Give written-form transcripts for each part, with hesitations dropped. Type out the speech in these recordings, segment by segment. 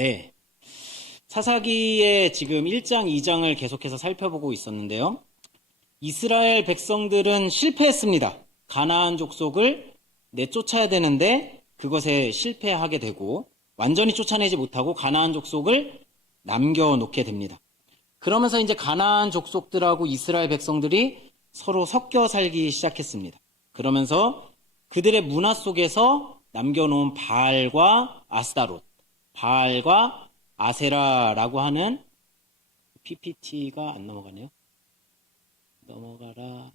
네. 사사기의 지금 1장, 2장을 계속해서 살펴보고 있었는데요. 이스라엘 백성들은 실패했습니다. 가나안 족속을 내쫓아야 되는데 그것에 실패하게 되고 완전히 쫓아내지 못하고 가나안 족속을 남겨놓게 됩니다. 그러면서 이제 가나안 족속들하고 이스라엘 백성들이 서로 섞여 살기 시작했습니다. 그러면서 그들의 문화 속에서 남겨놓은 바알과 아스타롯, 바알과 아세라라고 하는 PPT가 안 넘어가네요. 넘어가라.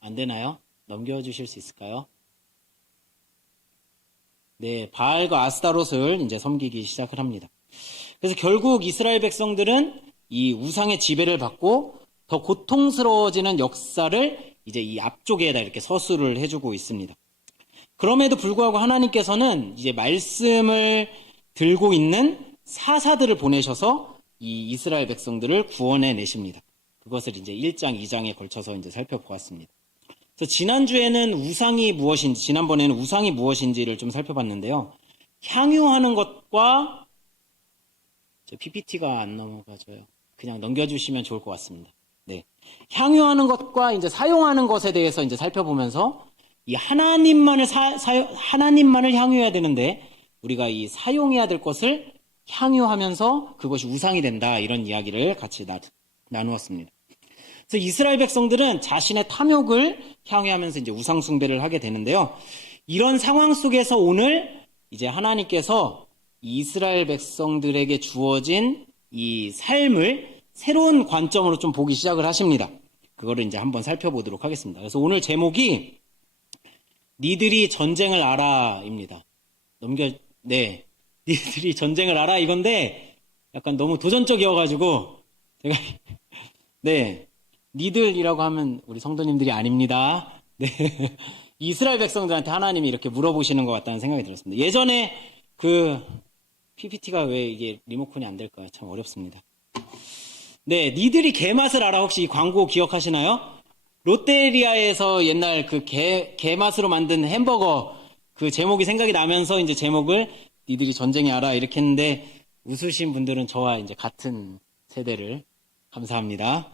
안 되나요? 넘겨주실 수 있을까요? 네, 바알과 아스타롯을 이제 섬기기 시작을 합니다. 그래서 결국 이스라엘 백성들은 이 우상의 지배를 받고 더 고통스러워지는 역사를 이제 이 앞쪽에다 이렇게 서술을 해주고 있습니다. 그럼에도 불구하고 하나님께서는 이제 말씀을 들고 있는 사사들을 보내셔서 이 이스라엘 백성들을 구원해 내십니다. 그것을 이제 1장, 2장에 걸쳐서 이제 살펴보았습니다. 그래서 지난번에는 우상이 무엇인지를 좀 살펴봤는데요. 향유하는 것과 PPT가 안 넘어가져요. 그냥 넘겨주시면 좋을 것 같습니다. 네. 향유하는 것과 이제 사용하는 것에 대해서 이제 살펴보면서 이 하나님만을 향유해야 되는데 우리가 이 사용해야 될 것을 향유하면서 그것이 우상이 된다, 이런 이야기를 같이 나누었습니다. 그래서 이스라엘 백성들은 자신의 탐욕을 향유하면서 이제 우상 숭배를 하게 되는데요. 이런 상황 속에서 오늘 이제 하나님께서 이스라엘 백성들에게 주어진 이 삶을 새로운 관점으로 좀 보기 시작을 하십니다. 그거를 이제 한번 살펴보도록 하겠습니다. 그래서 오늘 제목이 니들이 전쟁을 알아입니다. 니들이 전쟁을 알아 이건데 약간 너무 도전적이어가지고 제가 니들이라고 하면 우리 성도님들이 아닙니다. 네. 이스라엘 백성들한테 하나님이 이렇게 물어보시는 것 같다는 생각이 들었습니다. 예전에 그 PPT가 왜 이게 리모컨이 안 될까요? 참 어렵습니다. 네, 니들이 개맛을 알아. 혹시 이 광고 기억하시나요? 롯데리아에서 옛날 그 개맛으로 만든 햄버거 그 제목이 생각이 나면서 이제 제목을 니들이 전쟁이 알아 이렇게 했는데 웃으신 분들은 저와 이제 같은 세대를 감사합니다.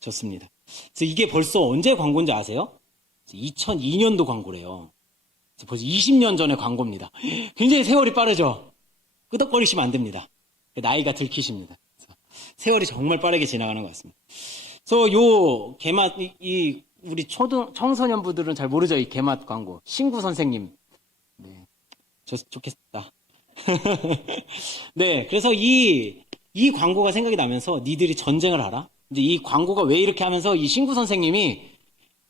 좋습니다. 그래서 이게 벌써 언제 광고인지 아세요? 2002년도 광고래요. 벌써 20년 전의 광고입니다. 굉장히 세월이 빠르죠? 끄덕거리시면 안 됩니다. 나이가 들키십니다. 세월이 정말 빠르게 지나가는 것 같습니다. 그래서 요 개맛, 우리 청소년부들은 잘 모르죠, 이 개맛 광고. 신구 선생님. 네. 좋겠다. 네. 그래서 이 광고가 생각이 나면서 니들이 전쟁을 알아? 이제 이 광고가 왜 이렇게 하면서 이 신구 선생님이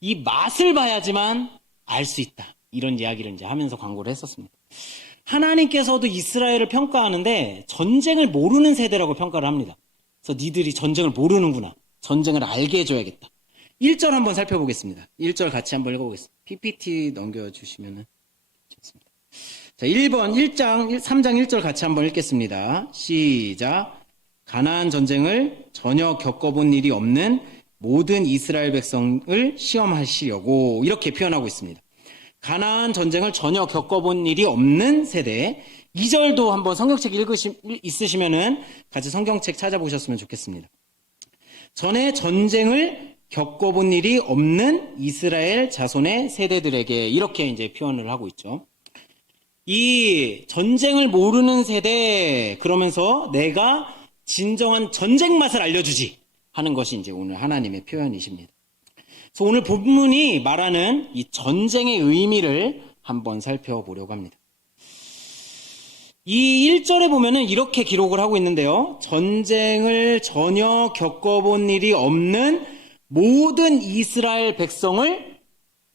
이 맛을 봐야지만 알 수 있다, 이런 이야기를 이제 하면서 광고를 했었습니다. 하나님께서도 이스라엘을 평가하는데 전쟁을 모르는 세대라고 평가를 합니다. 그래서 니들이 전쟁을 모르는구나. 전쟁을 알게 해줘야겠다. 1절 한번 살펴보겠습니다. 1절 같이 한번 읽어보겠습니다. PPT 넘겨주시면 좋습니다. 자, 3장 1절 같이 한번 읽겠습니다. 시작. 가나안 전쟁을 전혀 겪어본 일이 없는 모든 이스라엘 백성을 시험하시려고, 이렇게 표현하고 있습니다. 가나안 전쟁을 전혀 겪어본 일이 없는 세대. 2절도 한번 성경책 있으시면은 같이 성경책 찾아보셨으면 좋겠습니다. 전에 전쟁을 겪어본 일이 없는 이스라엘 자손의 세대들에게, 이렇게 이제 표현을 하고 있죠. 이 전쟁을 모르는 세대, 그러면서 내가 진정한 전쟁 맛을 알려주지 하는 것이 이제 오늘 하나님의 표현이십니다. 그래서 오늘 본문이 말하는 이 전쟁의 의미를 한번 살펴보려고 합니다. 이 1절에 보면은 이렇게 기록을 하고 있는데요. 전쟁을 전혀 겪어본 일이 없는 모든 이스라엘 백성을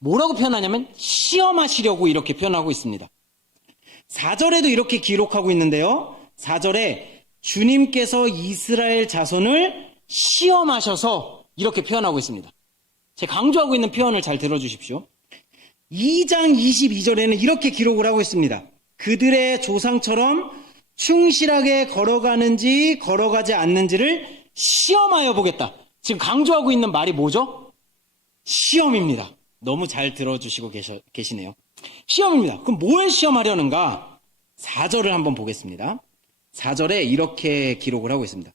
뭐라고 표현하냐면 시험하시려고, 이렇게 표현하고 있습니다. 4절에도 이렇게 기록하고 있는데요. 4절에 주님께서 이스라엘 자손을 시험하셔서, 이렇게 표현하고 있습니다. 제가 강조하고 있는 표현을 잘 들어주십시오. 2장 22절에는 이렇게 기록을 하고 있습니다. 그들의 조상처럼 충실하게 걸어가는지 걸어가지 않는지를 시험하여 보겠다. 지금 강조하고 있는 말이 뭐죠? 시험입니다. 너무 잘 들어주시고 계시네요. 시험입니다. 그럼 뭘 시험하려는가? 4절을 한번 보겠습니다. 4절에 이렇게 기록을 하고 있습니다.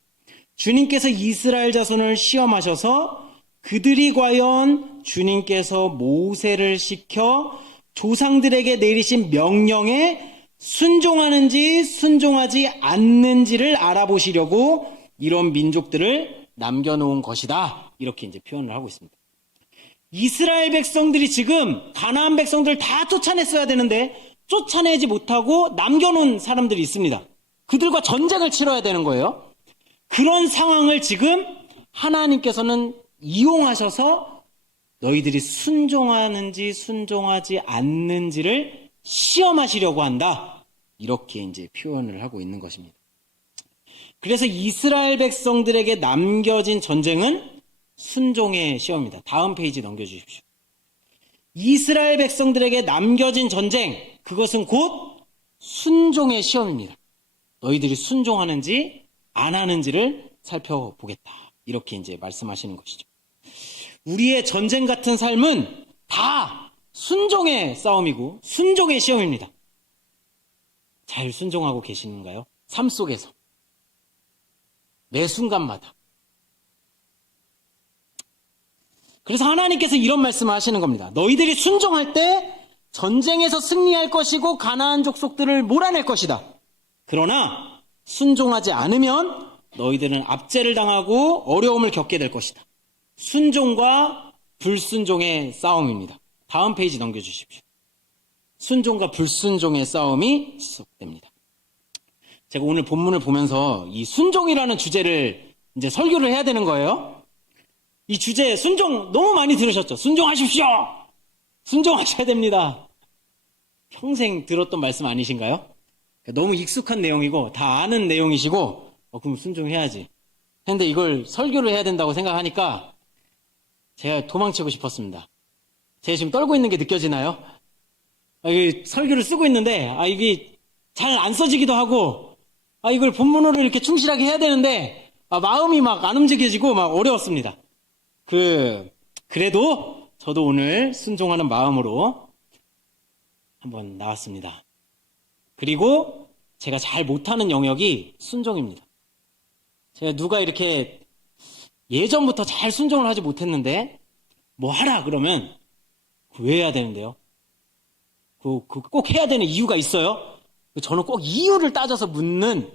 주님께서 이스라엘 자손을 시험하셔서 그들이 과연 주님께서 모세를 시켜 조상들에게 내리신 명령에 순종하는지 순종하지 않는지를 알아보시려고 이런 민족들을 남겨놓은 것이다. 이렇게 이제 표현을 하고 있습니다. 이스라엘 백성들이 지금 가나안 백성들을 다 쫓아냈어야 되는데 쫓아내지 못하고 남겨놓은 사람들이 있습니다. 그들과 전쟁을 치러야 되는 거예요. 그런 상황을 지금 하나님께서는 이용하셔서 너희들이 순종하는지 순종하지 않는지를 시험하시려고 한다. 이렇게 이제 표현을 하고 있는 것입니다. 그래서 이스라엘 백성들에게 남겨진 전쟁은 순종의 시험입니다. 다음 페이지 넘겨주십시오. 이스라엘 백성들에게 남겨진 전쟁, 그것은 곧 순종의 시험입니다. 너희들이 순종하는지 안 하는지를 살펴보겠다. 이렇게 이제 말씀하시는 것이죠. 우리의 전쟁 같은 삶은 다 순종의 싸움이고 순종의 시험입니다. 잘 순종하고 계시는가요? 삶 속에서. 매 순간마다. 그래서 하나님께서 이런 말씀을 하시는 겁니다. 너희들이 순종할 때 전쟁에서 승리할 것이고 가나안 족속들을 몰아낼 것이다. 그러나 순종하지 않으면 너희들은 압제를 당하고 어려움을 겪게 될 것이다. 순종과 불순종의 싸움입니다. 다음 페이지 넘겨주십시오. 순종과 불순종의 싸움이 지속됩니다. 제가 오늘 본문을 보면서 이 순종이라는 주제를 이제 설교를 해야 되는 거예요. 이 주제 순종 너무 많이 들으셨죠? 순종하십시오. 순종하셔야 됩니다. 평생 들었던 말씀 아니신가요? 너무 익숙한 내용이고 다 아는 내용이시고 그럼 순종해야지. 근데 이걸 설교를 해야 된다고 생각하니까 제가 도망치고 싶었습니다. 제가 지금 떨고 있는 게 느껴지나요? 이게 설교를 쓰고 있는데 이게 잘 안 써지기도 하고 이걸 본문으로 이렇게 충실하게 해야 되는데 마음이 막 안 움직여지고 막 어려웠습니다. 그래도 저도 오늘 순종하는 마음으로 한번 나왔습니다. 그리고 제가 잘 못하는 영역이 순종입니다. 제가 누가 이렇게 예전부터 잘 순종을 하지 못했는데 뭐 하라 그러면 왜 해야 되는데요? 꼭 해야 되는 이유가 있어요? 저는 꼭 이유를 따져서 묻는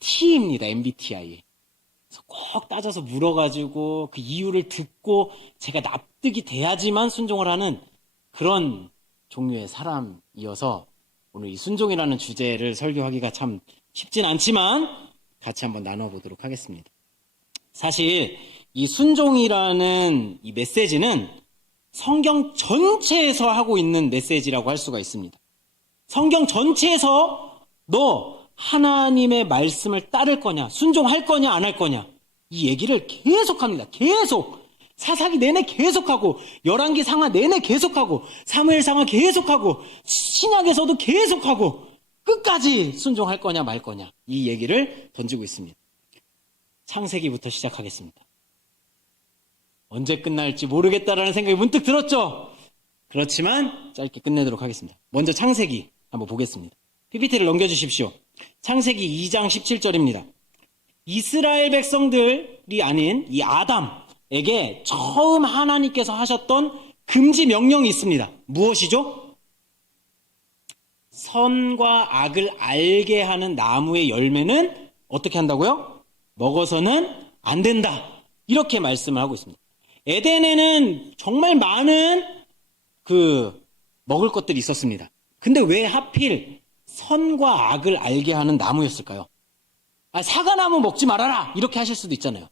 T입니다. MBTI. 그래서 꼭 따져서 물어가지고 그 이유를 듣고 제가 납득이 돼야지만 순종을 하는 그런 종류의 사람이어서 오늘 이 순종이라는 주제를 설교하기가 참 쉽진 않지만 같이 한번 나눠보도록 하겠습니다. 사실 이 순종이라는 이 메시지는 성경 전체에서 하고 있는 메시지라고 할 수가 있습니다. 성경 전체에서 너 하나님의 말씀을 따를 거냐, 순종할 거냐, 안 할 거냐 이 얘기를 계속합니다. 계속. 사사기 내내 계속하고 열왕기 상하 내내 계속하고 사무엘 상하 계속하고 신약에서도 계속하고 끝까지 순종할 거냐 말 거냐 이 얘기를 던지고 있습니다. 창세기부터 시작하겠습니다. 언제 끝날지 모르겠다라는 생각이 문득 들었죠? 그렇지만 짧게 끝내도록 하겠습니다. 먼저 창세기 한번 보겠습니다. PPT를 넘겨주십시오. 창세기 2장 17절입니다. 이스라엘 백성들이 아닌 이 아담에게 처음 하나님께서 하셨던 금지 명령이 있습니다. 무엇이죠? 선과 악을 알게 하는 나무의 열매는 어떻게 한다고요? 먹어서는 안 된다. 이렇게 말씀을 하고 있습니다. 에덴에는 정말 많은 먹을 것들이 있었습니다. 근데 왜 하필 선과 악을 알게 하는 나무였을까요? 사과나무 먹지 말아라 이렇게 하실 수도 있잖아요.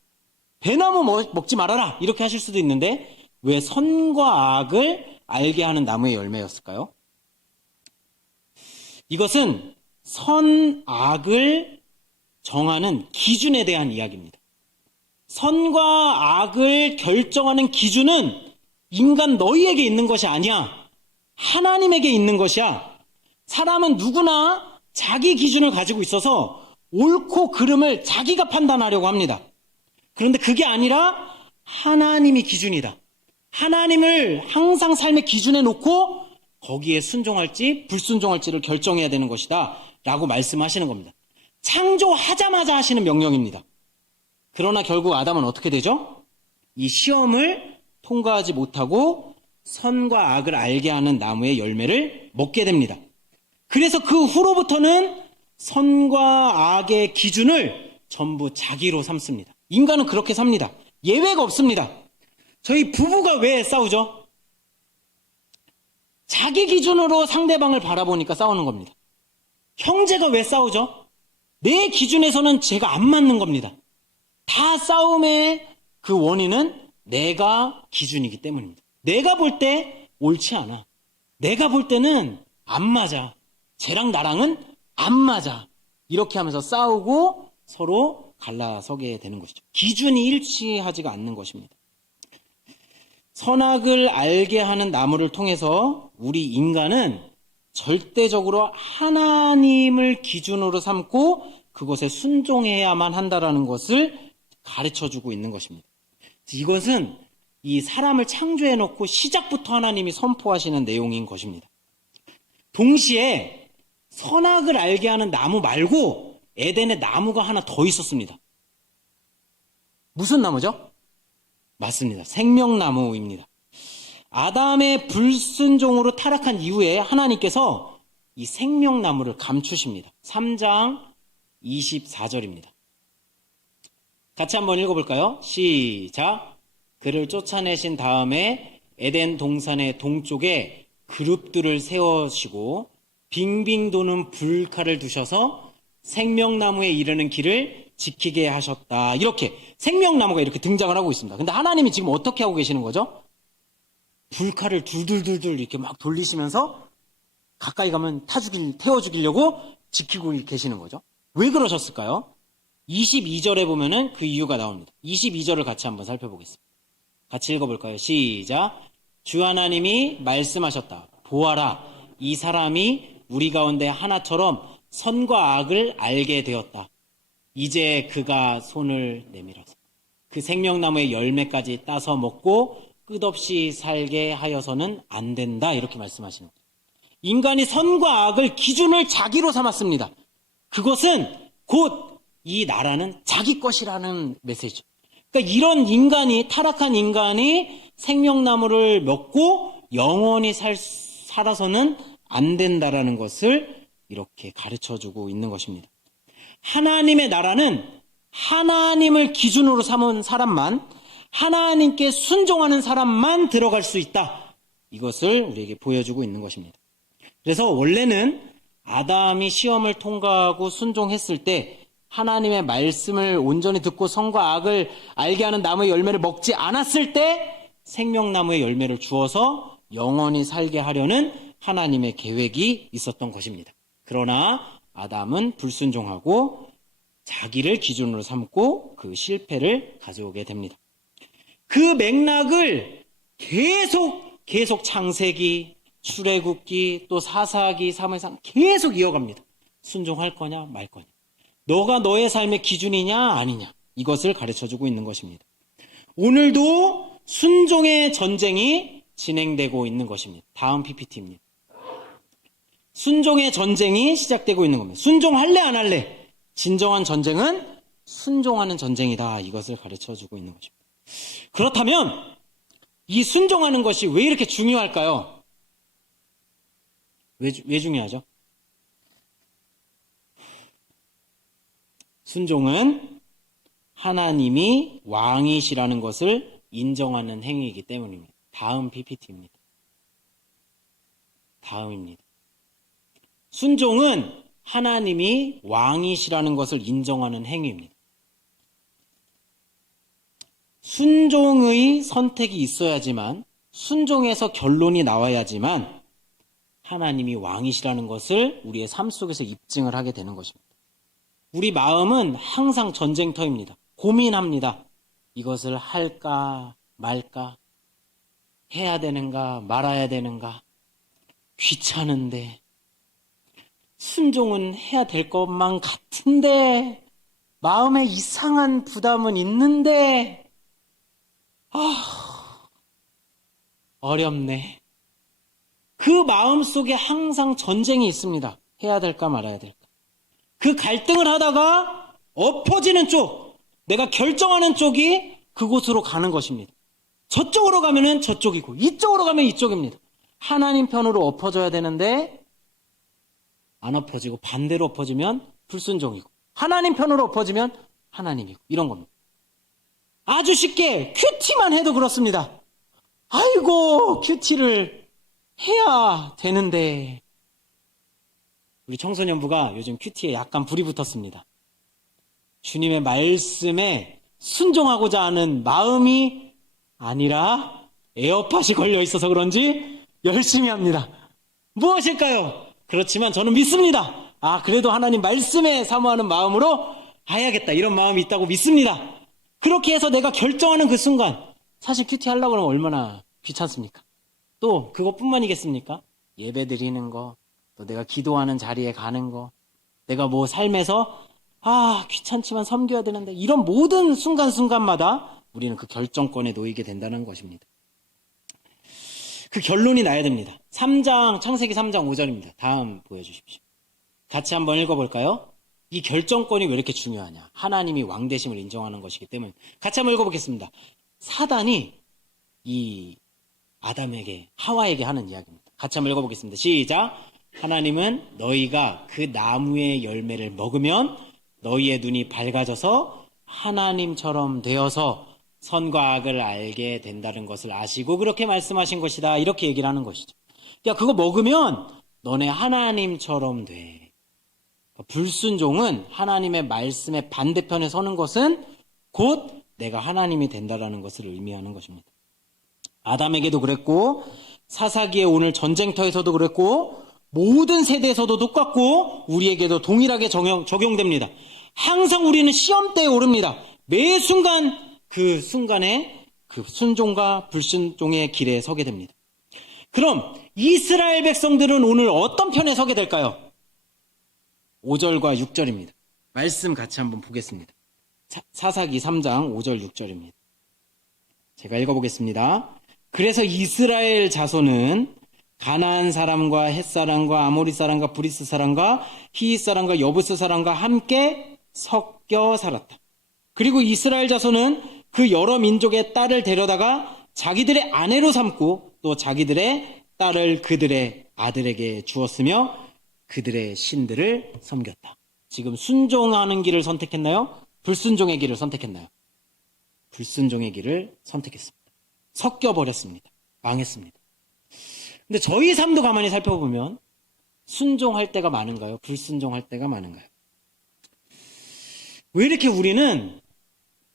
배나무 먹지 말아라 이렇게 하실 수도 있는데 왜 선과 악을 알게 하는 나무의 열매였을까요? 이것은 선악을 정하는 기준에 대한 이야기입니다. 선과 악을 결정하는 기준은 인간 너희에게 있는 것이 아니야. 하나님에게 있는 것이야. 사람은 누구나 자기 기준을 가지고 있어서 옳고 그름을 자기가 판단하려고 합니다. 그런데 그게 아니라 하나님이 기준이다. 하나님을 항상 삶의 기준에 놓고 거기에 순종할지 불순종할지를 결정해야 되는 것이다 라고 말씀하시는 겁니다. 창조하자마자 하시는 명령입니다. 그러나 결국 아담은 어떻게 되죠? 이 시험을 통과하지 못하고 선과 악을 알게 하는 나무의 열매를 먹게 됩니다. 그래서 그 후로부터는 선과 악의 기준을 전부 자기로 삼습니다. 인간은 그렇게 삽니다. 예외가 없습니다. 저희 부부가 왜 싸우죠? 자기 기준으로 상대방을 바라보니까 싸우는 겁니다. 형제가 왜 싸우죠? 내 기준에서는 제가 안 맞는 겁니다. 다 싸움의 그 원인은 내가 기준이기 때문입니다. 내가 볼 때 옳지 않아. 내가 볼 때는 안 맞아. 쟤랑 나랑은 안 맞아. 이렇게 하면서 싸우고 서로 갈라서게 되는 것이죠. 기준이 일치하지가 않는 것입니다. 선악을 알게 하는 나무를 통해서 우리 인간은 절대적으로 하나님을 기준으로 삼고 그것에 순종해야만 한다라는 것을 가르쳐주고 있는 것입니다. 이것은 이 사람을 창조해놓고 시작부터 하나님이 선포하시는 내용인 것입니다. 동시에 선악을 알게 하는 나무 말고 에덴에 나무가 하나 더 있었습니다. 무슨 나무죠? 맞습니다. 생명나무입니다. 아담의 불순종으로 타락한 이후에 하나님께서 이 생명나무를 감추십니다. 3장 24절입니다. 같이 한번 읽어볼까요? 시작. 그를 쫓아내신 다음에 에덴 동산의 동쪽에 그룹들을 세우시고 빙빙 도는 불칼을 두셔서 생명나무에 이르는 길을 지키게 하셨다. 이렇게 생명나무가 이렇게 등장을 하고 있습니다. 근데 하나님이 지금 어떻게 하고 계시는 거죠? 불칼을 둘둘둘둘 이렇게 막 돌리시면서 가까이 가면 태워 죽이려고 지키고 계시는 거죠. 왜 그러셨을까요? 22절에 보면은 그 이유가 나옵니다. 22절을 같이 한번 살펴보겠습니다. 같이 읽어볼까요? 시작. 주 하나님이 말씀하셨다. 보아라, 이 사람이 우리 가운데 하나처럼 선과 악을 알게 되었다. 이제 그가 손을 내밀어서 그 생명나무의 열매까지 따서 먹고 끝없이 살게 하여서는 안 된다. 이렇게 말씀하시는 거예요. 인간이 선과 악을 기준을 자기로 삼았습니다. 그것은 곧 이 나라는 자기 것이라는 메시지죠. 그러니까 이런 인간이, 타락한 인간이 생명나무를 먹고 영원히 살아서는 안 된다라는 것을 이렇게 가르쳐주고 있는 것입니다. 하나님의 나라는 하나님을 기준으로 삼은 사람만, 하나님께 순종하는 사람만 들어갈 수 있다. 이것을 우리에게 보여주고 있는 것입니다. 그래서 원래는 아담이 시험을 통과하고 순종했을 때 하나님의 말씀을 온전히 듣고 선과 악을 알게 하는 나무의 열매를 먹지 않았을 때 생명나무의 열매를 주어서 영원히 살게 하려는 하나님의 계획이 있었던 것입니다. 그러나 아담은 불순종하고 자기를 기준으로 삼고 그 실패를 가져오게 됩니다. 그 맥락을 계속 창세기, 출애굽기, 또 사사기, 사무엘상 계속 이어갑니다. 순종할 거냐 말 거냐. 너가 너의 삶의 기준이냐 아니냐. 이것을 가르쳐주고 있는 것입니다. 오늘도 순종의 전쟁이 진행되고 있는 것입니다. 다음 PPT입니다. 순종의 전쟁이 시작되고 있는 겁니다. 순종할래 안 할래? 진정한 전쟁은 순종하는 전쟁이다. 이것을 가르쳐주고 있는 것입니다. 그렇다면 이 순종하는 것이 왜 이렇게 중요할까요? 왜 중요하죠? 순종은 하나님이 왕이시라는 것을 인정하는 행위이기 때문입니다. 다음 PPT입니다. 다음입니다. 순종은 하나님이 왕이시라는 것을 인정하는 행위입니다. 순종의 선택이 있어야지만, 순종에서 결론이 나와야지만 하나님이 왕이시라는 것을 우리의 삶 속에서 입증을 하게 되는 것입니다. 우리 마음은 항상 전쟁터입니다. 고민합니다. 이것을 할까 말까? 해야 되는가 말아야 되는가? 귀찮은데. 순종은 해야 될 것만 같은데 마음에 이상한 부담은 있는데 어렵네. 그 마음 속에 항상 전쟁이 있습니다. 해야 될까 말아야 될까. 그 갈등을 하다가 엎어지는 쪽, 내가 결정하는 쪽이 그곳으로 가는 것입니다. 저쪽으로 가면은 저쪽이고 이쪽으로 가면 이쪽입니다. 하나님 편으로 엎어져야 되는데 안 엎어지고 반대로 엎어지면 불순종이고 하나님 편으로 엎어지면 하나님이고 이런 겁니다. 아주 쉽게 큐티만 해도 그렇습니다. 아이고 큐티를 해야 되는데 우리 청소년부가 요즘 큐티에 약간 불이 붙었습니다. 주님의 말씀에 순종하고자 하는 마음이 아니라 에어팟이 걸려 있어서 그런지 열심히 합니다. 무엇일까요? 그렇지만 저는 믿습니다. 그래도 하나님 말씀에 사모하는 마음으로 해야겠다 이런 마음이 있다고 믿습니다. 그렇게 해서 내가 결정하는 그 순간 사실 큐티 하려고 그러면 얼마나 귀찮습니까? 또 그것뿐만이겠습니까? 예배 드리는 거, 또 내가 기도하는 자리에 가는 거, 내가 뭐 삶에서 귀찮지만 섬겨야 되는데 이런 모든 순간순간마다 우리는 그 결정권에 놓이게 된다는 것입니다. 그 결론이 나야 됩니다. 창세기 3장 5절입니다. 다음 보여주십시오. 같이 한번 읽어볼까요? 이 결정권이 왜 이렇게 중요하냐? 하나님이 왕되심을 인정하는 것이기 때문에 같이 한번 읽어보겠습니다. 사단이 이 아담에게 하와에게 하는 이야기입니다. 같이 한번 읽어보겠습니다. 시작. 하나님은 너희가 그 나무의 열매를 먹으면 너희의 눈이 밝아져서 하나님처럼 되어서 선과 악을 알게 된다는 것을 아시고 그렇게 말씀하신 것이다. 이렇게 얘기를 하는 것이죠. 야, 그거 먹으면 너네 하나님처럼 돼. 불순종은 하나님의 말씀의 반대편에 서는 것은 곧 내가 하나님이 된다라는 것을 의미하는 것입니다. 아담에게도 그랬고 사사기의 오늘 전쟁터에서도 그랬고 모든 세대에서도 똑같고 우리에게도 동일하게 적용됩니다. 항상 우리는 시험대에 오릅니다. 매 순간 그 순간에 그 순종과 불순종의 길에 서게 됩니다. 그럼 이스라엘 백성들은 오늘 어떤 편에 서게 될까요? 5절과 6절입니다. 말씀 같이 한번 보겠습니다. 사사기 3장 5절 6절입니다. 제가 읽어보겠습니다. 그래서 이스라엘 자손은 가나안 사람과 헷 사람과 아모리 사람과 브리스 사람과 히윗 사람과 여부스 사람과 함께 섞여 살았다. 그리고 이스라엘 자손은 그 여러 민족의 딸을 데려다가 자기들의 아내로 삼고 또 자기들의 딸을 그들의 아들에게 주었으며 그들의 신들을 섬겼다. 지금 순종하는 길을 선택했나요? 불순종의 길을 선택했나요? 불순종의 길을 선택했습니다. 섞여버렸습니다. 망했습니다. 근데 저희 삶도 가만히 살펴보면 순종할 때가 많은가요? 불순종할 때가 많은가요? 왜 이렇게 우리는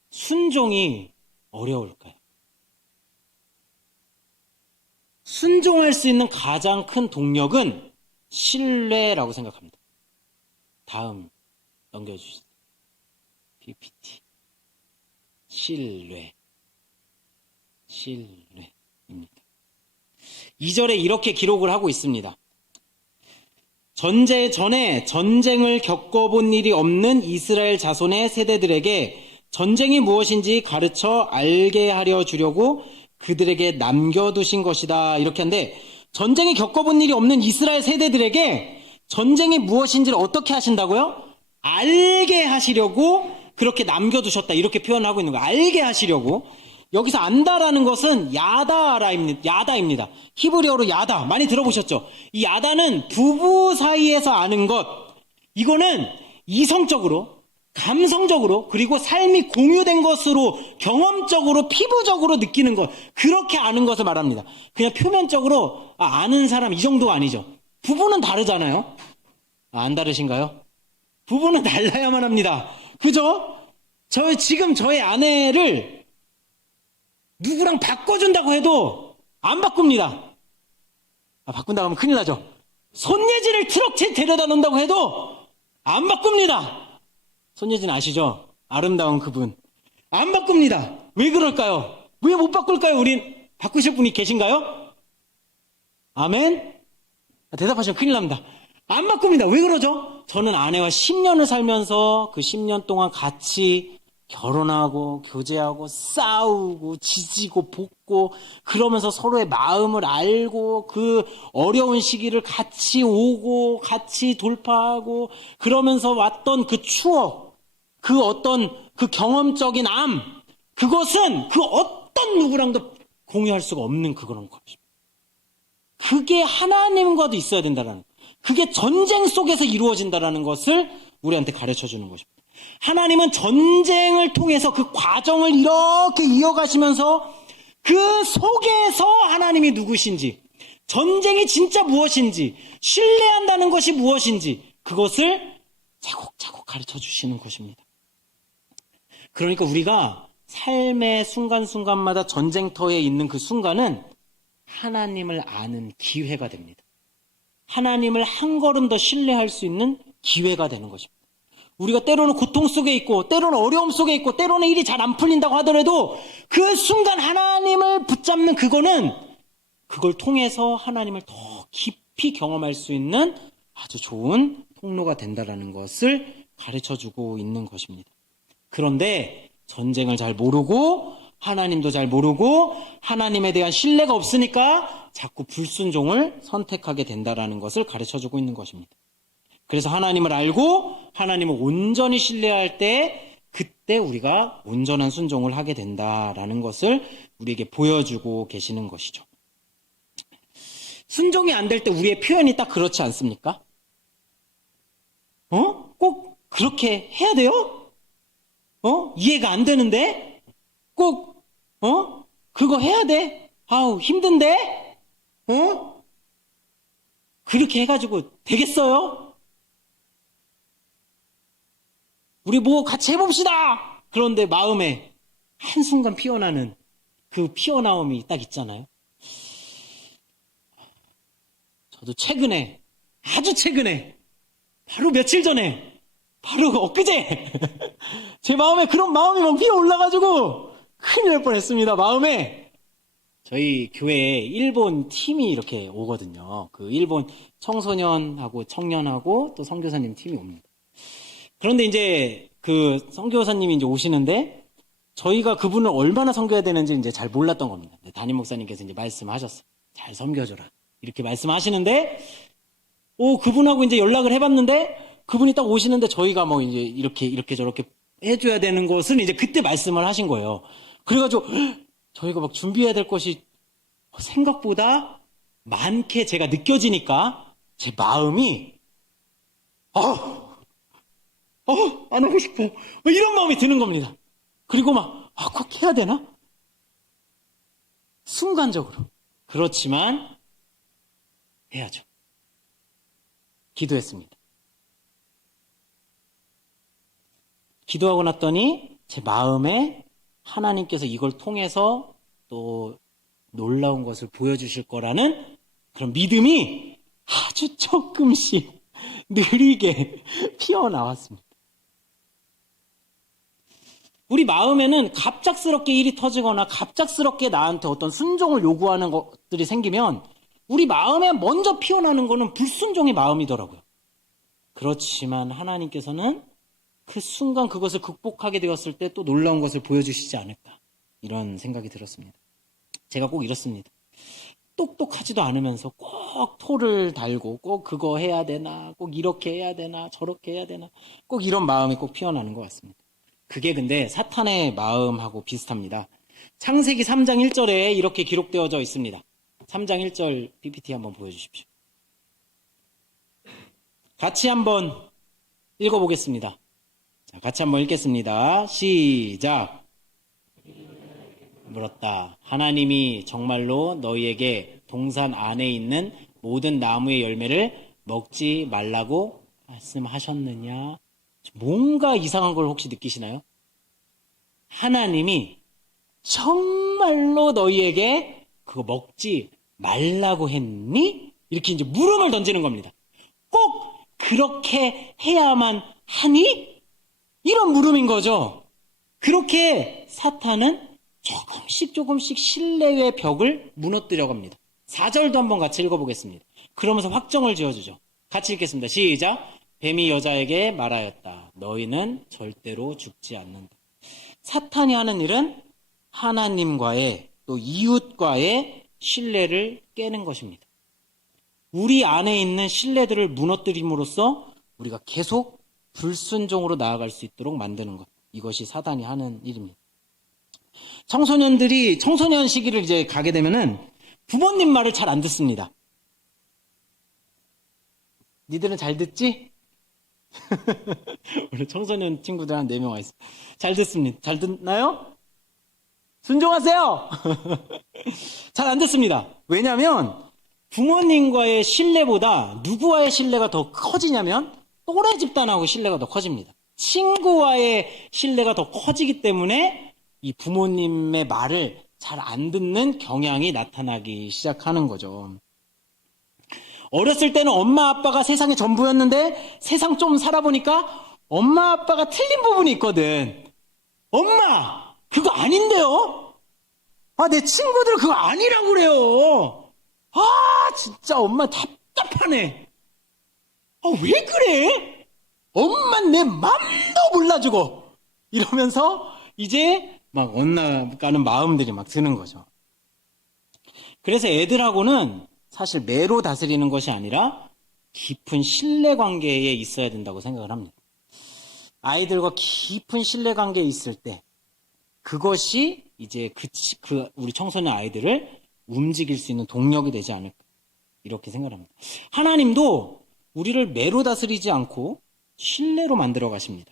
순종이 어려울까요? 순종할 수 있는 가장 큰 동력은 신뢰라고 생각합니다. 다음 넘겨주시죠. PPT. 신뢰입니다. 2절에 이렇게 기록을 하고 있습니다. 전에 전쟁을 겪어본 일이 없는 이스라엘 자손의 세대들에게 전쟁이 무엇인지 가르쳐 알게 하려 주려고 그들에게 남겨두신 것이다. 이렇게 하는데 전쟁이 겪어본 일이 없는 이스라엘 세대들에게 전쟁이 무엇인지를 어떻게 하신다고요? 알게 하시려고 그렇게 남겨두셨다. 이렇게 표현하고 있는 거예요. 알게 하시려고. 여기서 안다라는 것은 야다입니다. 히브리어로 야다. 많이 들어보셨죠? 이 야다는 부부 사이에서 아는 것. 이거는 이성적으로, 감성적으로, 그리고 삶이 공유된 것으로 경험적으로, 피부적으로 느끼는 것. 그렇게 아는 것을 말합니다. 그냥 표면적으로 아는 사람 이 정도가 아니죠. 부부는 다르잖아요. 안 다르신가요? 부부는 달라야만 합니다. 그죠? 지금 저의 아내를 누구랑 바꿔준다고 해도 안 바꿉니다. 바꾼다고 하면 큰일 나죠. 손예진을 트럭째 데려다 놓는다고 해도 안 바꿉니다. 손예진 아시죠? 아름다운 그분. 안 바꿉니다. 왜 그럴까요? 왜 못 바꿀까요? 우린 바꾸실 분이 계신가요? 아멘? 대답하시면 큰일 납니다. 안 바꿉니다. 왜 그러죠? 저는 아내와 10년을 살면서 그 10년 동안 같이 결혼하고 교제하고 싸우고 지지고 볶고 그러면서 서로의 마음을 알고 그 어려운 시기를 같이 오고 같이 돌파하고 그러면서 왔던 그 추억, 그 어떤 그 경험적인 그것은 그 어떤 누구랑도 공유할 수가 없는 그런 것입니다. 그게 하나님과도 있어야 된다는, 그게 전쟁 속에서 이루어진다는 것을 우리한테 가르쳐 주는 것입니다. 하나님은 전쟁을 통해서 그 과정을 이렇게 이어가시면서 그 속에서 하나님이 누구신지, 전쟁이 진짜 무엇인지, 신뢰한다는 것이 무엇인지 그것을 차곡차곡 가르쳐 주시는 것입니다. 그러니까 우리가 삶의 순간순간마다 전쟁터에 있는 그 순간은 하나님을 아는 기회가 됩니다. 하나님을 한 걸음 더 신뢰할 수 있는 기회가 되는 것입니다. 우리가 때로는 고통 속에 있고 때로는 어려움 속에 있고 때로는 일이 잘 안 풀린다고 하더라도 그 순간 하나님을 붙잡는 그걸 통해서 하나님을 더 깊이 경험할 수 있는 아주 좋은 통로가 된다는 것을 가르쳐주고 있는 것입니다. 그런데 전쟁을 잘 모르고 하나님도 잘 모르고 하나님에 대한 신뢰가 없으니까 자꾸 불순종을 선택하게 된다는 것을 가르쳐주고 있는 것입니다. 그래서 하나님을 알고 하나님을 온전히 신뢰할 때 그때 우리가 온전한 순종을 하게 된다라는 것을 우리에게 보여주고 계시는 것이죠. 순종이 안 될 때 우리의 표현이 딱 그렇지 않습니까? 꼭 그렇게 해야 돼요? 이해가 안 되는데? 꼭 그거 해야 돼? 아우 힘든데? 그렇게 해가지고 되겠어요? 우리 뭐 같이 해봅시다! 그런데 마음에 한순간 피어나는 그 피어나옴이 딱 있잖아요. 저도 최근에, 아주 최근에, 바로 며칠 전에, 바로 엊그제, 제 마음에 그런 마음이 막 피어올라가지고 큰일 날 뻔했습니다. 마음에. 저희 교회에 일본 팀이 이렇게 오거든요. 그 일본 청소년하고 청년하고 또 선교사님 팀이 옵니다. 그런데 이제 그 선교사님이 이제 오시는데 저희가 그분을 얼마나 섬겨야 되는지 이제 잘 몰랐던 겁니다. 담임 목사님께서 이제 말씀하셨어요. 잘 섬겨줘라. 이렇게 말씀하시는데, 그분하고 이제 연락을 해봤는데 그분이 딱 오시는데 저희가 뭐 이제 이렇게 저렇게 해줘야 되는 것은 이제 그때 말씀을 하신 거예요. 그래가지고 저희가 막 준비해야 될 것이 생각보다 많게 제가 느껴지니까 제 마음이 안 하고 싶어. 이런 마음이 드는 겁니다. 그리고 꼭 해야 되나? 순간적으로. 그렇지만, 해야죠. 기도했습니다. 기도하고 났더니, 제 마음에 하나님께서 이걸 통해서 또 놀라운 것을 보여주실 거라는 그런 믿음이 아주 조금씩 느리게 피어나왔습니다. 우리 마음에는 갑작스럽게 일이 터지거나 갑작스럽게 나한테 어떤 순종을 요구하는 것들이 생기면 우리 마음에 먼저 피어나는 거는 불순종의 마음이더라고요. 그렇지만 하나님께서는 그 순간 그것을 극복하게 되었을 때 또 놀라운 것을 보여주시지 않을까, 이런 생각이 들었습니다. 제가 꼭 이렇습니다. 똑똑하지도 않으면서 꼭 토를 달고 꼭 그거 해야 되나, 꼭 이렇게 해야 되나, 저렇게 해야 되나, 꼭 이런 마음이 꼭 피어나는 것 같습니다. 그게 근데 사탄의 마음하고 비슷합니다. 창세기 3장 1절에 이렇게 기록되어져 있습니다. 3장 1절 PPT 한번 보여주십시오. 같이 한번 읽어보겠습니다. 자, 같이 한번 읽겠습니다. 시작. 물었다. 하나님이 정말로 너희에게 동산 안에 있는 모든 나무의 열매를 먹지 말라고 말씀하셨느냐? 뭔가 이상한 걸 혹시 느끼시나요? 하나님이 정말로 너희에게 그거 먹지 말라고 했니? 이렇게 이제 물음을 던지는 겁니다. 꼭 그렇게 해야만 하니? 이런 물음인 거죠. 그렇게 사탄은 조금씩 신뢰의 벽을 무너뜨려 갑니다. 4절도 한번 같이 읽어보겠습니다. 그러면서 확정을 지어주죠. 같이 읽겠습니다. 시작. 뱀이 여자에게 말하였다. 너희는 절대로 죽지 않는다. 사탄이 하는 일은 하나님과의 또 이웃과의 신뢰를 깨는 것입니다. 우리 안에 있는 신뢰들을 무너뜨림으로써 우리가 계속 불순종으로 나아갈 수 있도록 만드는 것. 이것이 사단이 하는 일입니다. 청소년들이 청소년 시기를 이제 가게 되면은 부모님 말을 잘 안 듣습니다. 니들은 잘 듣지? 우리 청소년 친구들 한 4명 와 있어. 잘 듣습니다. 잘 듣나요? 순종하세요! 잘 안 듣습니다. 왜냐하면 부모님과의 신뢰보다 누구와의 신뢰가 더 커지냐면 또래 집단하고 신뢰가 더 커집니다. 친구와의 신뢰가 더 커지기 때문에 이 부모님의 말을 잘 안 듣는 경향이 나타나기 시작하는 거죠. 어렸을 때는 엄마 아빠가 세상의 전부였는데 세상 좀 살아보니까 엄마 아빠가 틀린 부분이 있거든. 엄마! 그거 아닌데요? 내 친구들 그거 아니라고 그래요. 진짜 엄마 답답하네. 왜 그래? 엄만 내 맘도 몰라주고. 이러면서 이제 막 엇나가는 마음들이 막 드는 거죠. 그래서 애들하고는 사실 매로 다스리는 것이 아니라 깊은 신뢰관계에 있어야 된다고 생각을 합니다. 아이들과 깊은 신뢰관계에 있을 때 그것이 이제 우리 청소년 아이들을 움직일 수 있는 동력이 되지 않을까 이렇게 생각합니다. 하나님도 우리를 매로 다스리지 않고 신뢰로 만들어 가십니다.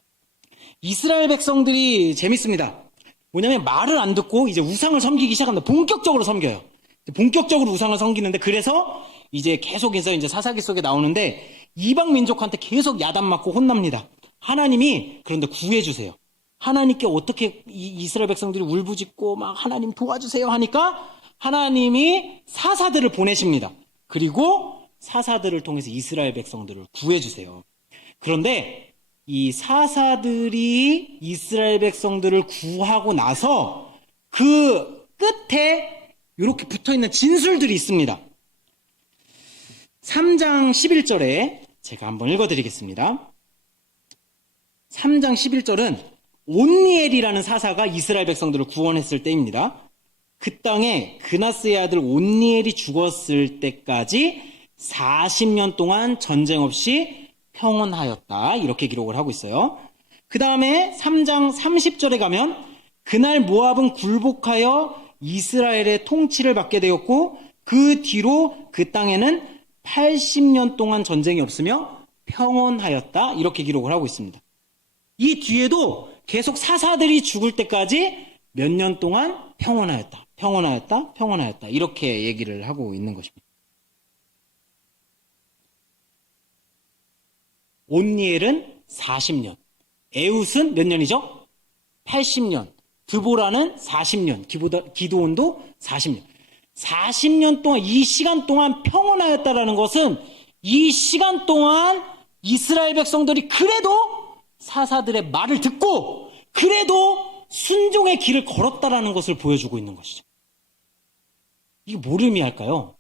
이스라엘 백성들이 재밌습니다. 뭐냐면 말을 안 듣고 이제 우상을 섬기기 시작합니다. 본격적으로 섬겨요. 본격적으로 우상을 섬기는데 그래서 이제 계속해서 이제 사사기 속에 나오는데 이방 민족한테 계속 야단 맞고 혼납니다. 하나님이 그런데 구해주세요. 하나님께 어떻게 이스라엘 백성들이 울부짖고 막 하나님 도와주세요 하니까 하나님이 사사들을 보내십니다. 그리고 사사들을 통해서 이스라엘 백성들을 구해주세요. 그런데 이 사사들이 이스라엘 백성들을 구하고 나서 그 끝에 이렇게 붙어있는 진술들이 있습니다. 3장 11절에 제가 한번 읽어드리겠습니다. 3장 11절은 온니엘이라는 사사가 이스라엘 백성들을 구원했을 때입니다. 그 땅에 그나스의 아들 온니엘이 죽었을 때까지 40년 동안 전쟁 없이 평온하였다. 이렇게 기록을 하고 있어요. 그 다음에 3장 30절에 가면 그날 모압은 굴복하여 이스라엘의 통치를 받게 되었고 그 뒤로 그 땅에는 80년 동안 전쟁이 없으며 평온하였다. 이렇게 기록을 하고 있습니다. 이 뒤에도 계속 사사들이 죽을 때까지 몇 년 동안 평온하였다. 평온하였다. 평온하였다. 이렇게 얘기를 하고 있는 것입니다. 온니엘은 40년, 에웃은 몇 년이죠? 80년, 드보라는 40년, 기드온도 40년. 40년 동안, 이 시간 동안 평온하였다라는 것은 이 시간 동안 이스라엘 백성들이 그래도 사사들의 말을 듣고 그래도 순종의 길을 걸었다라는 것을 보여주고 있는 것이죠. 이게 뭘 의미할까요?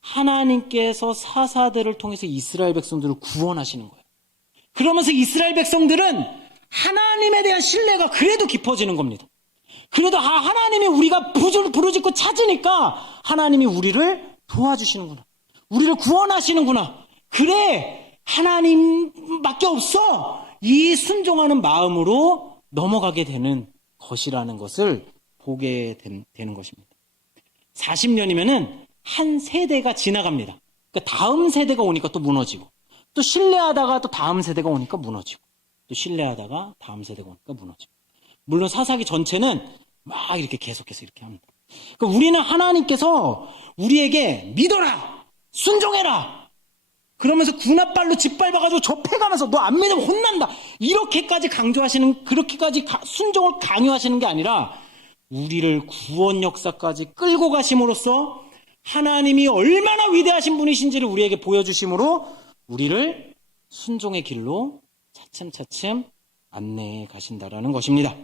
하나님께서 사사들을 통해서 이스라엘 백성들을 구원하시는 거예요. 그러면서 이스라엘 백성들은 하나님에 대한 신뢰가 그래도 깊어지는 겁니다. 그래도 하나님이 우리가 부르짖고 찾으니까 하나님이 우리를 도와주시는구나. 우리를 구원하시는구나. 그래, 하나님밖에 없어. 이 순종하는 마음으로 넘어가게 되는 것이라는 것을 보게 되는 것입니다. 40년이면은 한 세대가 지나갑니다. 그러니까 다음 세대가 오니까 또 무너지고, 또 신뢰하다가 또 다음 세대가 오니까 무너지고, 또 신뢰하다가 다음 세대가 오니까 무너지고. 물론 사사기 전체는 막 이렇게 계속해서 이렇게 합니다. 그러니까 우리는 하나님께서 우리에게 믿어라! 순종해라! 그러면서 군홧발로 짓밟아가지고 접해가면서 너 안 믿으면 혼난다! 이렇게까지 강조하시는, 그렇게까지 순종을 강요하시는 게 아니라 우리를 구원 역사까지 끌고 가심으로써 하나님이 얼마나 위대하신 분이신지를 우리에게 보여주심으로 우리를 순종의 길로 차츰차츰 안내해 가신다라는 것입니다.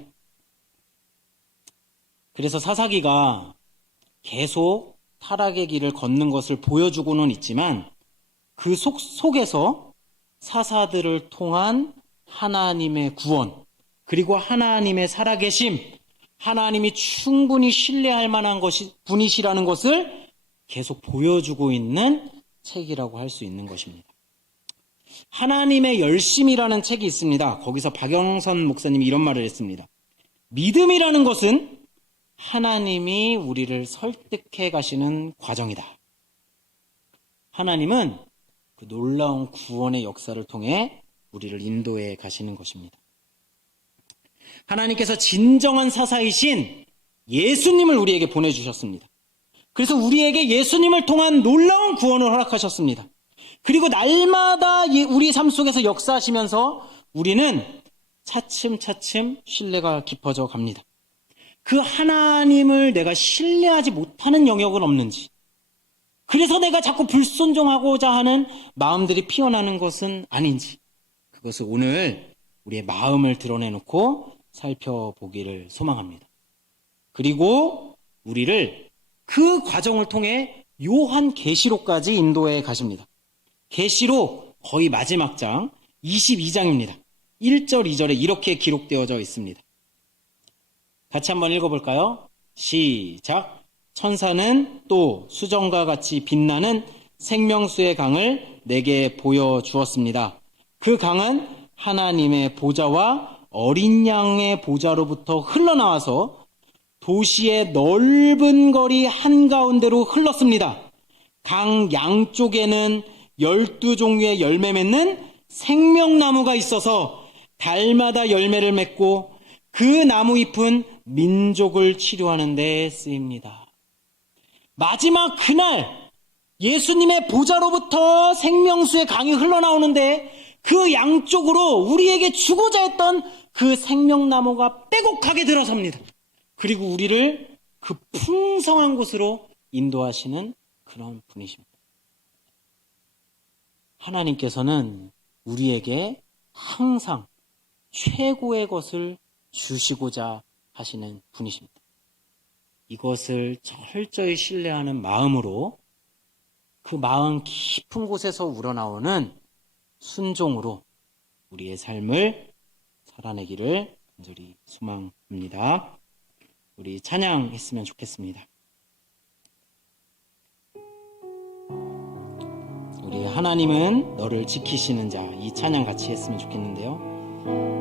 그래서 사사기가 계속 타락의 길을 걷는 것을 보여주고는 있지만 그 속에서 사사들을 통한 하나님의 구원, 그리고 하나님의 살아계심, 하나님이 충분히 신뢰할 만한 분이시라는 것을 계속 보여주고 있는 책이라고 할 수 있는 것입니다. 하나님의 열심이라는 책이 있습니다. 거기서 박영선 목사님이 이런 말을 했습니다. 믿음이라는 것은 하나님이 우리를 설득해 가시는 과정이다. 하나님은 그 놀라운 구원의 역사를 통해 우리를 인도해 가시는 것입니다. 하나님께서 진정한 사사이신 예수님을 우리에게 보내주셨습니다. 그래서 우리에게 예수님을 통한 놀라운 구원을 허락하셨습니다. 그리고 날마다 우리 삶 속에서 역사하시면서 우리는 차츰차츰 신뢰가 깊어져 갑니다. 그 하나님을 내가 신뢰하지 못하는 영역은 없는지, 그래서 내가 자꾸 불순종하고자 하는 마음들이 피어나는 것은 아닌지, 그것을 오늘 우리의 마음을 드러내놓고 살펴보기를 소망합니다. 그리고 우리를 그 과정을 통해 요한계시록까지 인도해 가십니다. 계시록 거의 마지막 장 22장입니다. 1절, 2절에 이렇게 기록되어져 있습니다. 같이 한번 읽어볼까요? 시작. 천사는 또 수정과 같이 빛나는 생명수의 강을 내게 보여주었습니다. 그 강은 하나님의 보좌와 어린 양의 보좌로부터 흘러나와서 도시의 넓은 거리 한가운데로 흘렀습니다. 강 양쪽에는 12종류의 열매 맺는 생명나무가 있어서 달마다 열매를 맺고 그 나무 잎은 민족을 치료하는 데 쓰입니다. 마지막 그날 예수님의 보좌로부터 생명수의 강이 흘러나오는데 그 양쪽으로 우리에게 주고자 했던 그 생명나무가 빼곡하게 들어섭니다. 그리고 우리를 그 풍성한 곳으로 인도하시는 그런 분이십니다. 하나님께서는 우리에게 항상 최고의 것을 주시고자 하시는 분이십니다. 이것을 철저히 신뢰하는 마음으로 그 마음 깊은 곳에서 우러나오는 순종으로 우리의 삶을 살아내기를 간절히 소망합니다. 우리 찬양했으면 좋겠습니다. 우리 하나님은 너를 지키시는 자, 이 찬양 같이 했으면 좋겠는데요.